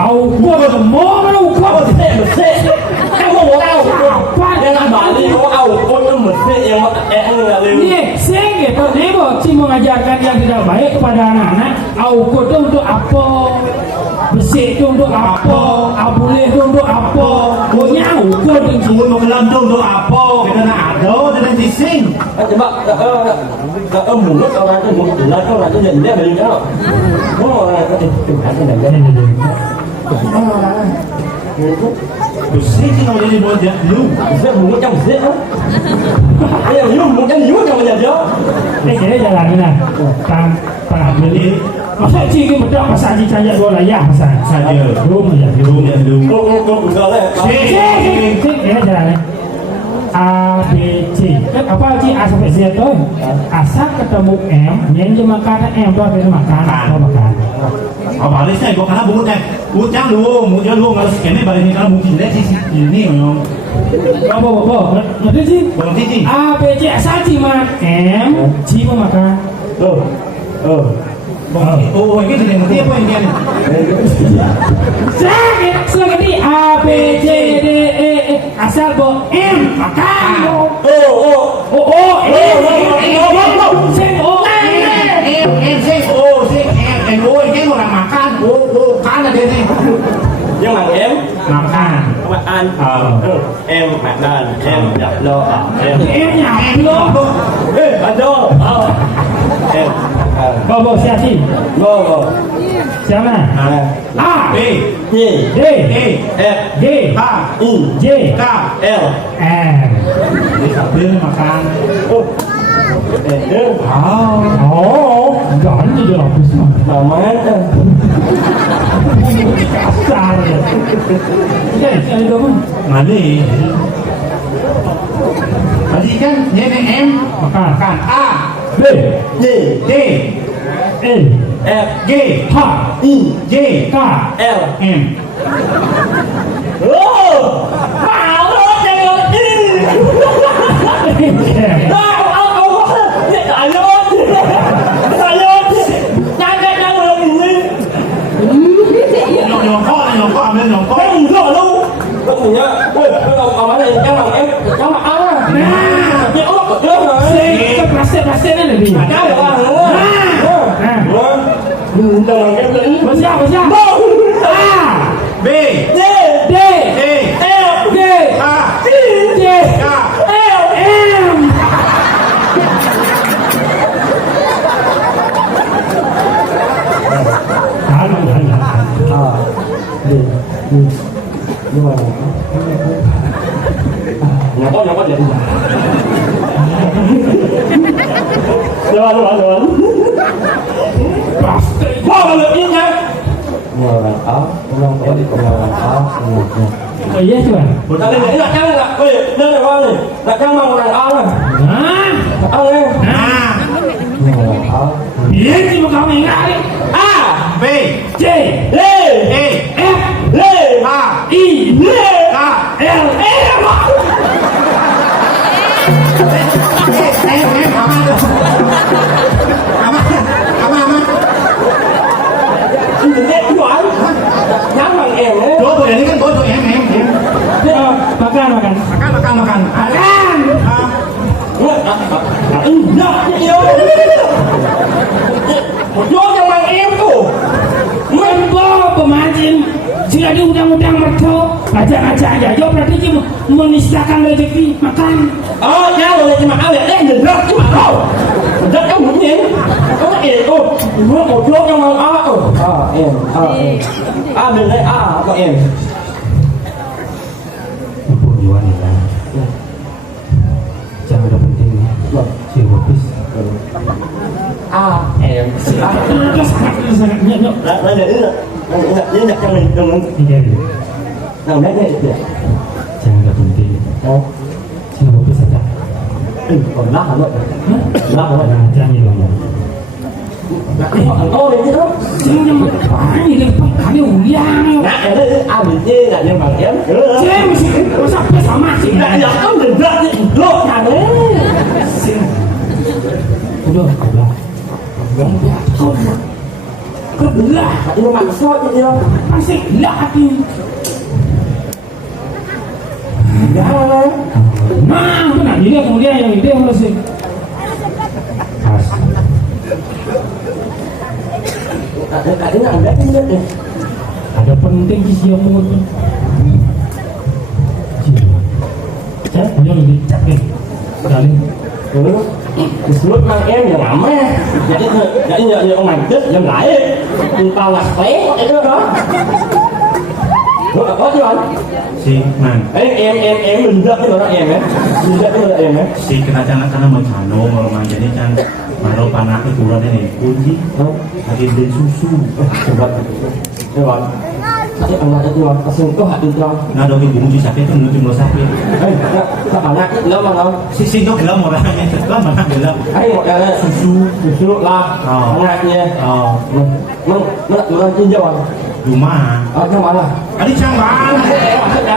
Au gua mau lu kau Mesej kamu mau apa jangan balik kau mesej yang enggak Nih, sing gitu, nego, si mengajarkan yang tidak baik kepada anak-anak. Au itu untuk apa? Bersih itu untuk apa? Abuleh itu untuk apa? Pokoknya au itu Suruh mengelam untuk apa? Kita nak ada dengan sising. coba mulut orang itu mulut jelas orang itu jadi dia dari mana? Oh orang itu ada dari Bersih kita jadi buat lu. Saya mulut yang bersih kan? Yang lu mulut yang lu yang menjadi. Kira jalan ni lah. Tak beli. Masa cik ni betul masa cik caya dua layar masa Saja. Belum ya, belum. Kau enggak lah. Cik, kira jalan ni. A, B, C. Apa cik A sampai Z tu? Asal ketemu M, yang je makan M tu ada makan. Kau makan. Oh barisnya gua karena bungut jangan lu harus kene balik ini kalau mungkin lihat sisi ini memang. Apa? Ngerti sih? Belum sisi. A, B, C. Asal cik makan M, C pun makan. Oh ini sudah ngerti apa ini? Selagi ni A, B, C, D, E, asal bo M makan. Em orang makan. Kan ada ni. Nhưng mà em Makan. các bạn ăn em mặc đàn em nhập lô em Em lo. ăn đô em Bobo siapa? ngô Siapa? A, B, gì D, f G, K, u J, K. l M. Dia tak boleh makan. Oh, jangan je lah pisang. namanya Kasar je. Saya dah pun Malik. Tadi kan dia ni M makan. makan A, B, gì D, E, f G, H, u J, K, l M. bảo đó trời ơi Nyong kok ambil nyong kok. Cái gì đó luôn Cái gì nhá Ông ở đây cháu mặc em cháu mặc áo á Cái áo mặc trước rồi plastik ni lebih. Cháu được à Đồng em lấy Siapa? A, B, D, D, G, K, J, K. M. Nhưng mà Nó có vậy Rồi Thôi mà được yên nha Ngồi là áo Không có đi còn là áo Oh iya cuba. Đặt lên đặt trang là Ôi lên này con này Đặt trang mang một đàn áo này Áo nghe Ngồi là áo Dia cuma kau ingat. A B, J, Lê E, F, Lê A, I, K. L, M. Em aman. Đừng nghe cái gọi Nhắm bằng em đấy Chỗ này kan chỗ em. Makan. Makan. Makan. Nó yêu Một vô trong bằng em tuh Membawa pemancing sudah di undang-undang mertua baca-baca aja jawab berarti cuma menistakan rezeki makan. Nhau rồi nhưng mà áo đẹp đen đừng rớt chứ mà đâu Rớt cái mũi gì Có cái gì cô Rớt một vô trong bằng em đừng lấy có em Mumpuni wanita jangan ada penting si wapis em sangat nyok Đây để ý là Đây đặt cho mình đừng tidak ada Nào đấy đây jangan ada penting si wapis saja còn lát hả vậy lát hả vậy jangan ngomong ô đấy chứ đó jangan ini lepas kali uyang nãy ở đây A bị chê là nhưng mà em saya masa sama sih nãy giờ không được rớt thì lột nhà đấy udah Cấp Lah, Hati lu maksud dia. asik lah hati. Jangan. Nah, benar dia kemudian yang itu yang masih. Adanya ada ingat deh. Ada penting di siang mungut. Saya punya lebih capek sekali. Disebut mang em yang lama. Jadi yang mantis yang lain. Entah nggak spek itu đó. Có chứ anh? Si man. Em mình rất cái đó em á. Mình rất cái đó em á. Si kena jangan karena mencano malam jadi kan malam panak itu kurang ini kunci. Lagi beli susu. Coba. Coba. Tapi anak itu langsung tuh hati terang. Nah dong ibu mesti sakit itu menurut lo sakit. Các anak itu lama lama. Si itu gelam orangnya, gelam mana gelam. Một cái susu la. Anaknya. Nó chín chưa? Rumah. Trong mana? Adi cang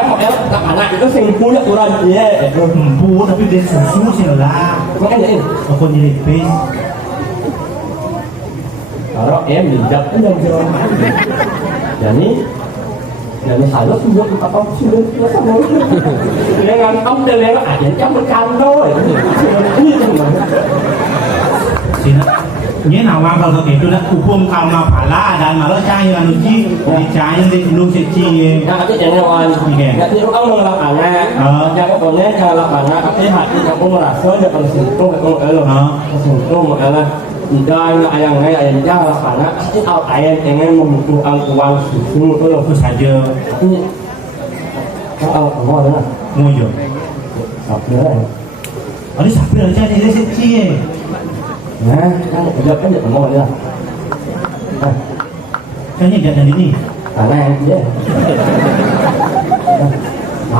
Một em các anak itu sing punya kurang. Iya. Empu tapi dia susu sih lah. Makanya ini. Aku jadi pes. Kalau em mình dập cái dòng chưa? Jadi xài lớp xuống chúng ta không xin lên nó sao nói lên ông đây lên nó ảnh trong một căn thôi Nhớ nào mang vào cái itu lah hukum kau mau pala dan malah cai yang nuji di cai yang di lu seci. Yang itu jangan orang. Yang itu ông mau làm anak. Yang có còn nhé kalau làm anak cái hạt itu kamu merasa dia kalau sentuh kamu elok. Sentuh makanya dan ayang ayang lah anak itu ayang ingin membutuhkan uang susu itu loh saja. Ini kalau mau mana? Mau jo. Sampai. Ada sampai aja di seci. Nah, kan udah kan dia mau ya. Kayaknya jangan ini. Karena dia